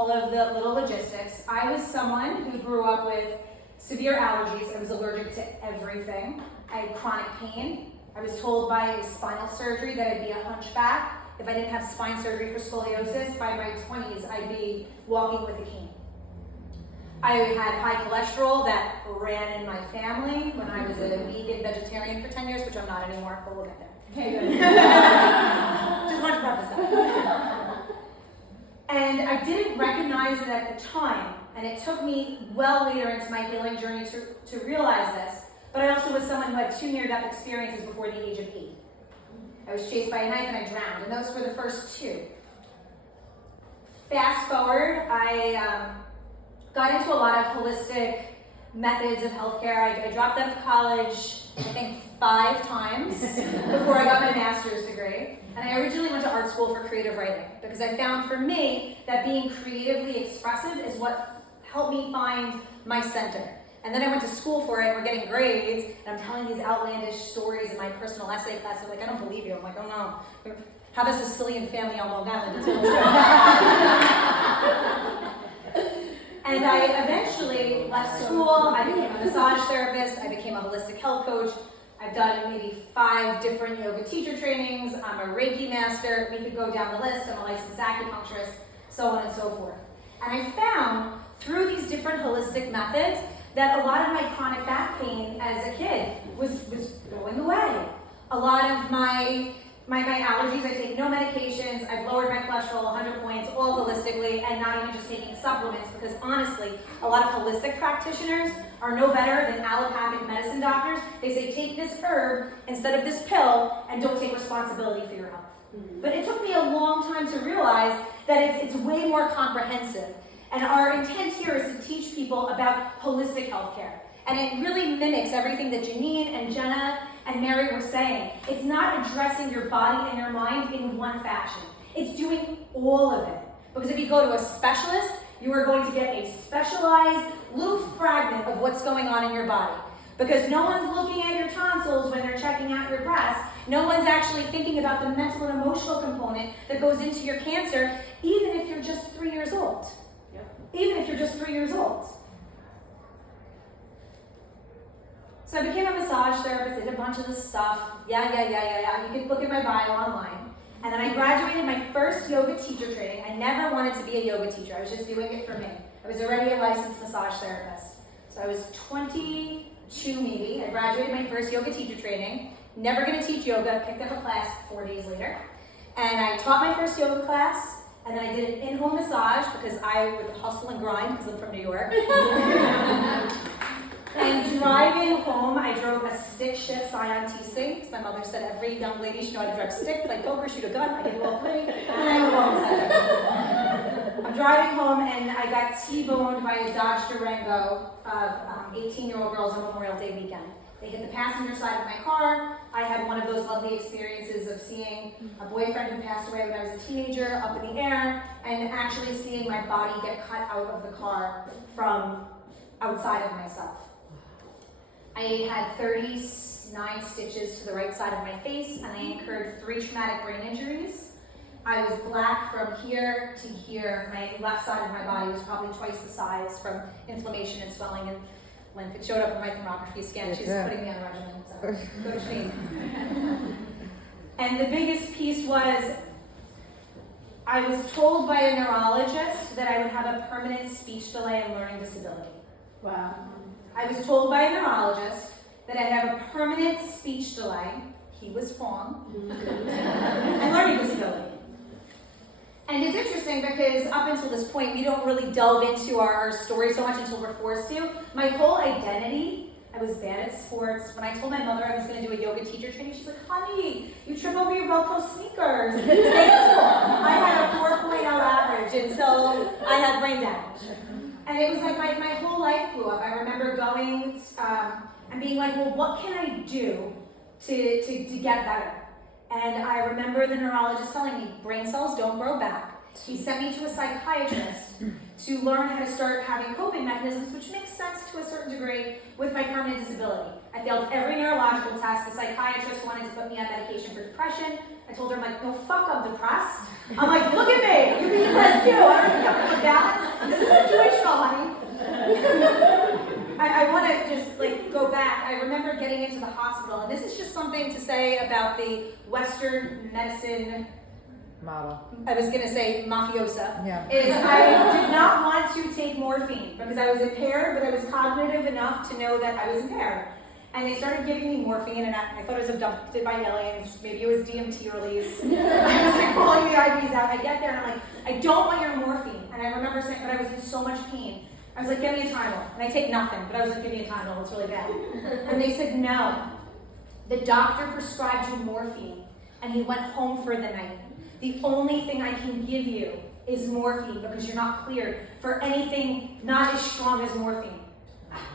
all of the little logistics. I was someone who grew up with severe allergies. I was allergic to everything. I had chronic pain. I was told by spinal surgery that I'd be a hunchback. If I didn't have spine surgery for scoliosis, by my 20s, I'd be walking with a cane. I had high cholesterol that ran in my family when I was a vegan vegetarian for 10 years, which I'm not anymore, but we'll get there. Okay, good. Just want to preface that. And I didn't recognize it at the time, and it took me well later into my healing journey to realize this, but I also was someone who had 2 near-death experiences before the age of 8. I was chased by a knife and I drowned, and those were the first 2. Fast forward, I got into a lot of holistic methods of healthcare. I dropped out of college, I think 5 times before I got my master's degree. And I originally went to art school for creative writing because I found for me that being creatively expressive is what helped me find my center. And then I went to school for it, we're getting grades, and I'm telling these outlandish stories in my personal essay class. They're like, I don't believe you. I'm like, oh no. Have a Sicilian family on Long Island until it's And I eventually left school. I became a massage therapist. I became a holistic health coach. I've done maybe 5 different yoga teacher trainings. I'm a Reiki master. We could go down the list. I'm a licensed acupuncturist, so on and so forth. And I found through these different holistic methods that a lot of my chronic back pain as a kid was going away. A lot of my allergies, I take no medications, I've lowered my cholesterol 100 points, all holistically, and not even just taking supplements, because honestly, a lot of holistic practitioners are no better than allopathic medicine doctors. They say, take this herb instead of this pill, and don't take responsibility for your health. But it took me a long time to realize that it's way more comprehensive. And our intent here is to teach people about holistic healthcare. And it really mimics everything that Janine and Jenna and Mary were saying. It's not addressing your body and your mind in one fashion. It's doing all of it. Because if you go to a specialist, you are going to get a specialized little fragment of what's going on in your body. Because no one's looking at your tonsils when they're checking out your breasts. No one's actually thinking about the mental and emotional component that goes into your cancer, even if you're just 3 years old. Even if you're just 3 years old. So I became a massage therapist, did a bunch of this stuff. Yeah. You can look at my bio online. And then I graduated my first yoga teacher training. I never wanted to be a yoga teacher. I was just doing it for me. I was already a licensed massage therapist. So I was 22 maybe. I graduated my first yoga teacher training. Never going to teach yoga. Picked up a class 4 days later. And I taught my first yoga class. And then I did an in-home massage because I would hustle and grind because I'm from New York. And driving home, I drove a stick shift Scion T-Sting because my mother said every young lady should know how to drive stick, like poker, shoot a gun. I did all 3, and I went home center. I'm driving home and I got T-boned by a Dodge Durango of 18-year-old girls on Memorial Day weekend. They hit the passenger side of my car. I had one of those lovely experiences of seeing a boyfriend who passed away when I was a teenager up in the air, and actually seeing my body get cut out of the car from outside of myself. I had 39 stitches to the right side of my face, and I incurred 3 traumatic brain injuries. I was black from here to here. My left side of my body was probably twice the size from inflammation and swelling and lymph. It showed up in my thermography scan. She's putting me on a regimen, so go to Shane. And the biggest piece was, I was told by a neurologist that I would have a permanent speech delay and learning disability. Wow. I was told by a neurologist that I'd have a permanent speech delay. He was wrong. And learning disability. And it's interesting because up until this point, we don't really delve into our story so much until we're forced to. My whole identity, I was bad at sports. When I told my mother I was going to do a yoga teacher training, she's like, honey, you trip over your Velcro sneakers. Stay at school. I had a 4.0 average, and so I had brain damage. And it was like my whole life blew up. I remember going and being like, well, what can I do to get better? And I remember the neurologist telling me, brain cells don't grow back. He sent me to a psychiatrist to learn how to start having coping mechanisms, which makes sense to a certain degree with my permanent disability. I failed every neurological test. The psychiatrist wanted to put me on medication for depression. I told her, I'm like, no, fuck, I'm depressed. I'm like, look at me, you can be depressed too. I don't think I'm balance. the Western medicine model. I was going to say mafiosa. Yeah. Is I did not want to take morphine because I was impaired, but I was cognitive enough to know that I was impaired. And they started giving me morphine, and I thought I was abducted by aliens. Maybe it was DMT release. I was like pulling the IVs out. I get there, and I'm like, I don't want your morphine. And I remember saying, but I was in so much pain. I was like, give me a Tylenol. And I take nothing, but I was like, give me a Tylenol. It's really bad. And they said, no. The doctor prescribed you morphine, and he went home for the night. The only thing I can give you is morphine because you're not cleared for anything not as strong as morphine.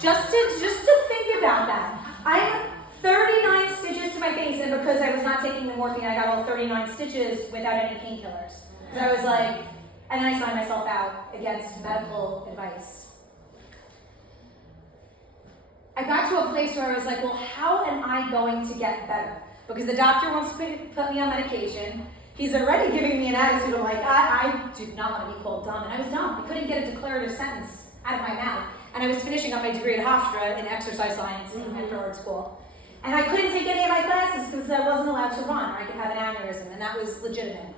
Just to think about that. I have 39 stitches to my face, and because I was not taking the morphine, I got all 39 stitches without any painkillers. So I was like, and then I signed myself out against medical advice. I got to a place where I was like, well, how am I going to get better? Because the doctor wants to put me on medication. He's already giving me an attitude of like, I did not want to be called dumb, and I was dumb. I couldn't get a declarative sentence out of my mouth. And I was finishing up my degree at Hofstra in exercise science after art school. And I couldn't take any of my classes because I wasn't allowed to run, or I could have an aneurysm, and that was legitimate.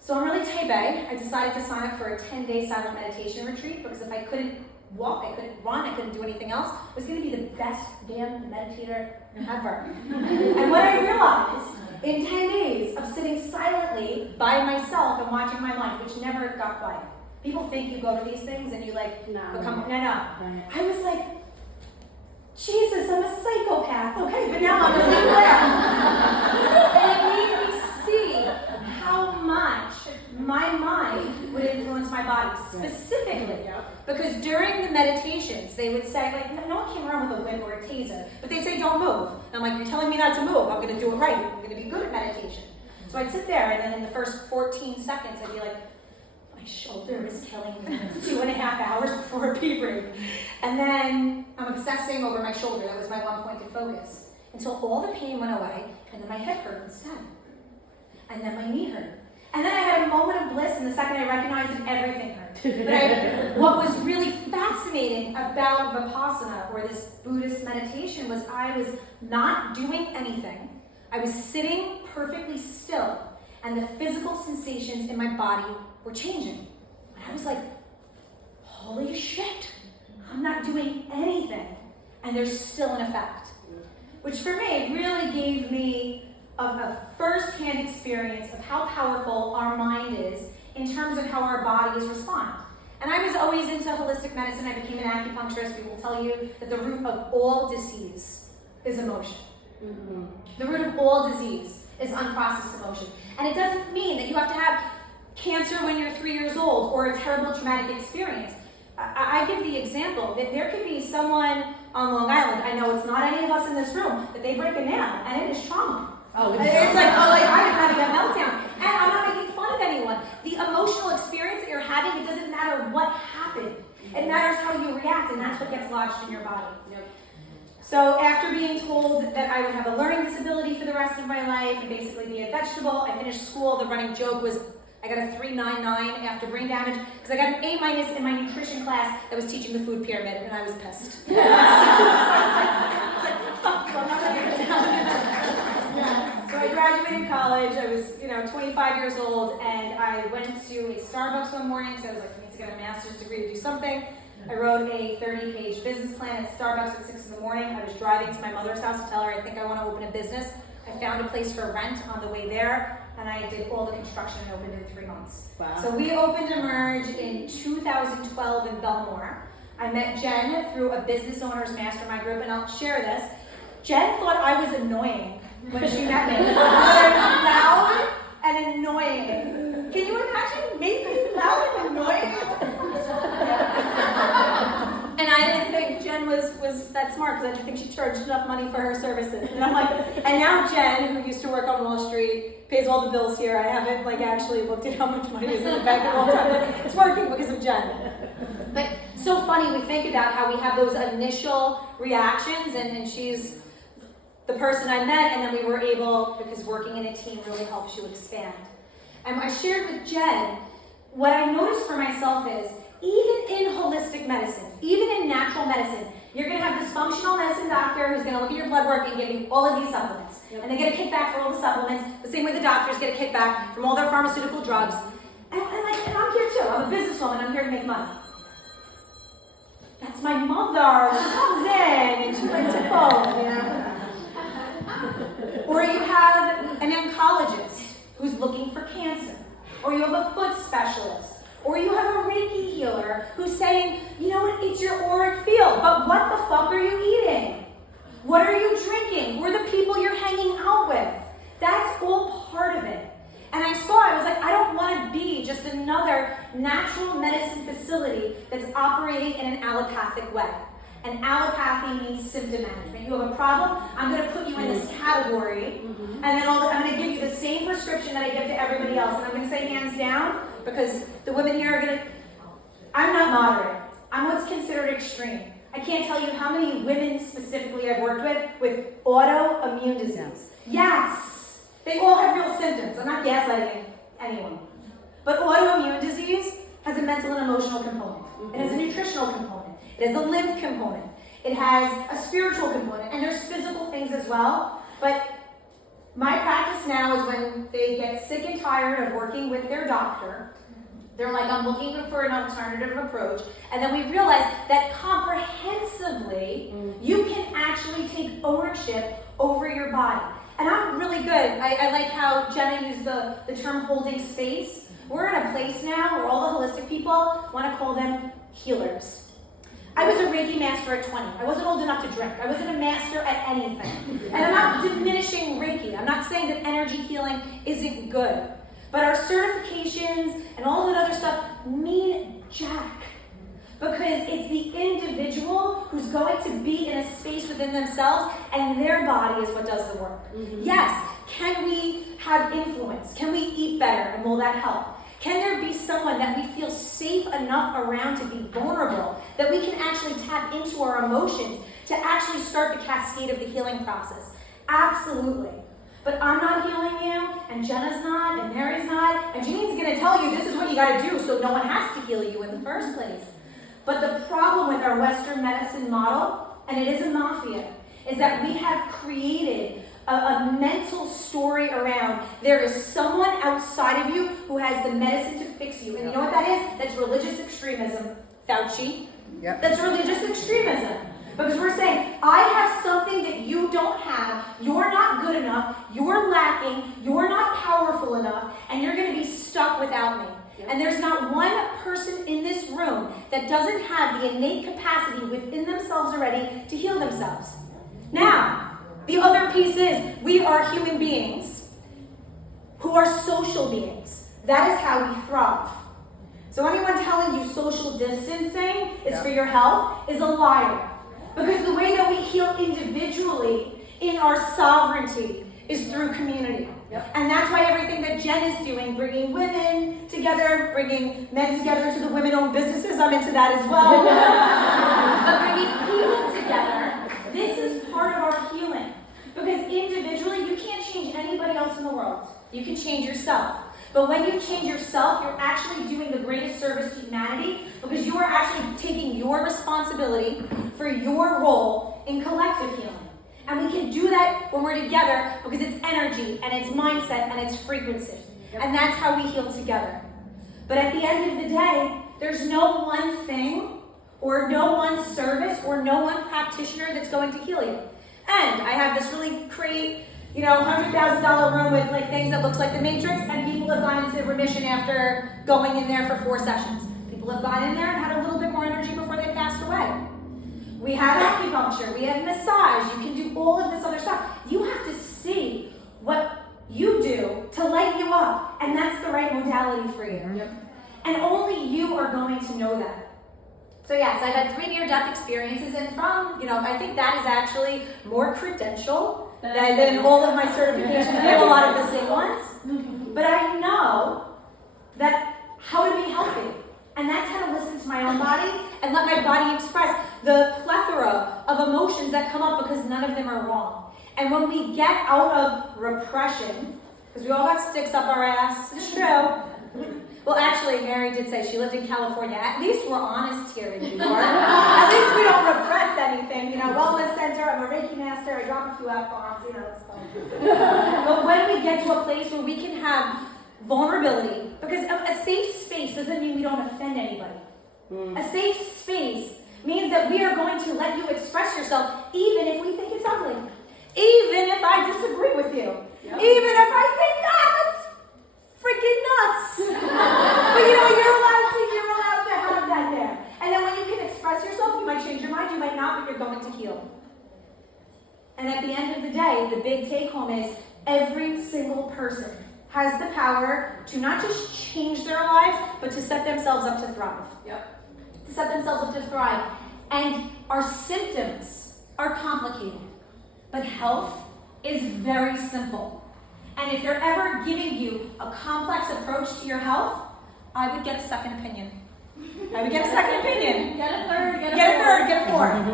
So I'm really Taipei. I decided to sign up for a 10-day silent meditation retreat because if I couldn't walk, I couldn't run, I couldn't do anything else, I was going to be the best damn meditator ever. And what I realized in 10 days of sitting silently by myself and watching my mind, which never got quiet. People think you go to these things and you become, no. I was like, Jesus, I'm a psychopath. Okay, but now I'm really clear. And it made me see how much my mind would influence my body, specifically. Because during the meditations, they would say, like, no one came around with a whip or a taser, but they'd say, don't move. And I'm like, you're telling me not to move. I'm going to do it right. I'm going to be good at meditation. So I'd sit there, and then in the first 14 seconds, I'd be like, my shoulder is killing me. It's 2.5 hours before a pee break. And then I'm obsessing over my shoulder. That was my one point of focus. Until all the pain went away, and then my head hurt instead. And then my knee hurt. And then I had a moment of bliss, and the second I recognized it, everything hurt. But what was really fascinating about Vipassana, or this Buddhist meditation, was I was not doing anything. I was sitting perfectly still, and the physical sensations in my body were changing. And I was like, holy shit, I'm not doing anything. And there's still an effect. Which for me really gave me a first-hand experience of how powerful our mind is in terms of how our bodies respond. And I was always into holistic medicine. I became an acupuncturist. We will tell you that the root of all disease is emotion. Mm-hmm. The root of all disease is unprocessed emotion. And it doesn't mean that you have to have cancer when you're 3 years old or a terrible traumatic experience. I give the example that there could be someone on Long Island, I know it's not any of us in this room, that they break a nail and it is trauma. Oh, it's like, I'm having a meltdown. And I'm not making fun of anyone. The emotional experience that you're having, it doesn't matter what happened. It matters how you react, and that's what gets lodged in your body. Yep. So after being told that I would have a learning disability for the rest of my life and basically be a vegetable, I finished school. The running joke was I got a 399 after brain damage because I got an A- in my nutrition class that was teaching the food pyramid, and I was pissed. So I graduated college. I was, 25 years old, and I went to a Starbucks one morning because I was like, I need to get a master's degree to do something. I wrote a 30-page business plan at Starbucks at 6 in the morning. I was driving to my mother's house to tell her I think I want to open a business. I found a place for rent on the way there, and I did all the construction and opened in 3 months. Wow. So we opened Emerge in 2012 in Belmore. I met Jen through a business owners mastermind group, and I'll share this. Jen thought I was annoying when she met me. I was loud and annoying. Can you imagine me being loud and annoying? And I didn't think Jen was that smart because I didn't think she charged enough money for her services. And I'm like, and now Jen, who used to work on Wall Street, pays all the bills here. I haven't actually looked at how much money is in the bank in a long time. It's working because of Jen. But so funny, we think about how we have those initial reactions, and she's the person I met, and then we were able, because working in a team really helps you expand. And I shared with Jen, what I noticed for myself is, even in holistic medicine. Even in natural medicine, you're going to have this functional medicine doctor who's going to look at your blood work and give you all of these supplements. Yep. And they get a kickback for all the supplements, the same way the doctors get a kickback from all their pharmaceutical drugs. And I'm here too. I'm a businesswoman. I'm here to make money. That's my mother. She comes in and she likes to phone, you know. Or you have an oncologist who's looking for cancer. Or you have a foot specialist. Or you have a Reiki healer who's saying, you know what, it's your auric field, but what the fuck are you eating? What are you drinking? Who are the people you're hanging out with? That's all part of it. And I was like, I don't want to be just another natural medicine facility that's operating in an allopathic way. And allopathy means symptom management. You have a problem, I'm going to put you in this category, and then I'm going to give you the same prescription that I give to everybody else. And I'm going to say hands down, because the women here are going to, I'm not moderate. I'm what's considered extreme. I can't tell you how many women specifically I've worked with autoimmune disease. Yes, they all have real symptoms. I'm not gaslighting anyone. But autoimmune disease has a mental and emotional component. It has a nutritional component. It has a lymph component. It has a spiritual component. And there's physical things as well. But my practice now is when they get sick and tired of working with their doctor, they're like, I'm looking for an alternative approach. And then we realize that comprehensively, you can actually take ownership over your body. And I'm really good. I like how Jenna used the term holding space. We're in a place now where all the holistic people want to call them healers. I was a Reiki master at 20. I wasn't old enough to drink. I wasn't a master at anything. And I'm not diminishing Reiki. I'm not saying that energy healing isn't good. But our certifications and all that other stuff mean jack. Because it's the individual who's going to be in a space within themselves, and their body is what does the work. Yes, can we have influence? Can we eat better? And will that help? Can there be someone that we feel safe enough around to be vulnerable, that we can actually tap into our emotions to actually start the cascade of the healing process? Absolutely. But I'm not healing you, and Jenna's not, and Mary's not, and Jeannie's going to tell you this is what you got to do so no one has to heal you in the first place. But the problem with our Western medicine model, and it is a mafia, is that we have created a mental story around there is someone outside of you who has the medicine to fix you. And you know what that is? That's religious extremism, Fauci. Yep. That's religious extremism. Because we're saying, I have something that you don't have, you're not good enough, you're lacking, you're not powerful enough, and you're going to be stuck without me. And there's not one person in this room that doesn't have the innate capacity within themselves already to heal themselves. Now, the other piece is we are human beings who are social beings. That is how we thrive. So anyone telling you social distancing is for your health is a liar. Because the way that we heal individually in our sovereignty is through community. Yep. And that's why everything that Jen is doing, bringing women together, bringing men together into the women-owned businesses, I'm into that as well. But bringing people together, this is part of our healing. Because individually, you can't change anybody else in the world. You can change yourself. But when you change yourself, you're actually doing the greatest service to humanity because you are actually taking your responsibility for your role in collective healing. And we can do that when we're together because it's energy and it's mindset and it's frequency. And that's how we heal together. But at the end of the day, there's no one thing or no one service or no one practitioner that's going to heal you. And I have this really great, $100,000 room with like things that looks like the Matrix, and people have gone into remission after going in there for 4 sessions. People have gone in there and had a little bit more energy before they passed away. We have acupuncture, we have massage, you can do all of this other stuff. You have to see what you do to light you up, and that's the right modality for you. Yep. And only you are going to know that. So yes, I've had 3 near-death experiences, and I think that is actually more credential than all of my certifications. I have a lot of the same ones. But I know that how to be healthy. And that's how to listen to my own body and let my body express the plethora of emotions that come up because none of them are wrong. And when we get out of repression, because we all got sticks up our ass, it's true, Well, actually, Mary did say she lived in California. At least we're honest here in New York. At least we don't repress anything. You know, wellness center, I'm a Reiki master, I drop a few F-bombs, you know, it's fun. But when we get to a place where we can have vulnerability, because a safe space doesn't mean we don't offend anybody. A safe space means that we are going to let you express yourself even if we think it's ugly. Even if I disagree with you. Yep. Even if I think, that's freaking nuts. But you know, you're allowed to have that there. And then when you can express yourself, you might change your mind, you might not, but you're going to heal. And at the end of the day, the big take home is every single person has the power to not just change their lives, but to set themselves up to thrive. Yep. To set themselves up to thrive. And our symptoms are complicated, but health is very simple. And if they're ever giving you a complex approach to your health, I would get a second opinion. I would get a second opinion. Get a third, get a fourth.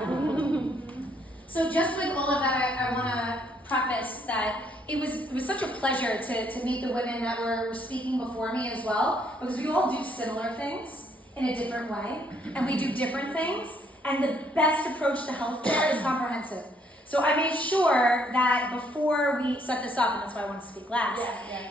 So just with all of that, I want to preface that it was such a pleasure to meet the women that were speaking before me as well, because we all do similar things in a different way, and we do different things, and the best approach to healthcare is comprehensive. So I made sure that before we set this up, and that's why I want to speak last,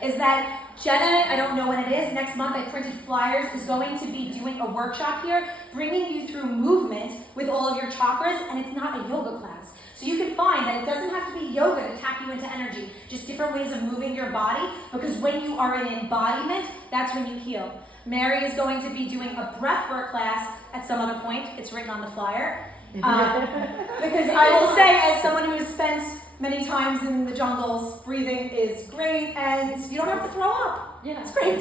is that Jenna, I don't know when it is, next month I printed flyers, is going to be doing a workshop here, bringing you through movement with all of your chakras, and it's not a yoga class. So you can find that it doesn't have to be yoga to tap you into energy, just different ways of moving your body, because when you are in embodiment, that's when you heal. Mary is going to be doing a breathwork class at some other point. It's written on the flyer. Because I will say, as someone who has spent many times in the jungles, breathing is great, and you don't have to throw up. Yeah. It's great.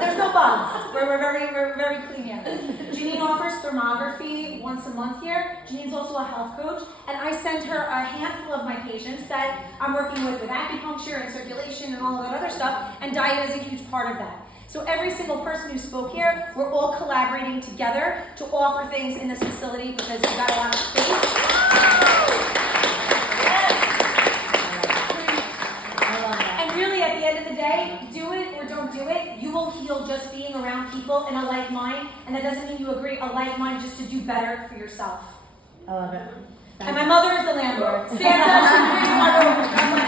There's no bugs. We're very clean here. Janine offers thermography once a month here. Janine's also a health coach, and I send her a handful of my patients that I'm working with acupuncture and circulation and all of that other stuff, and diet is a huge part of that. So every single person who spoke here, we're all collaborating together to offer things in this facility because we've got a lot of space. At the end of the day, do it or don't do it. You will heal just being around people in a like mind, and that doesn't mean you agree a like mind just to do better for yourself. I love it. And my mother is the landlord. Santa, she's reading my room.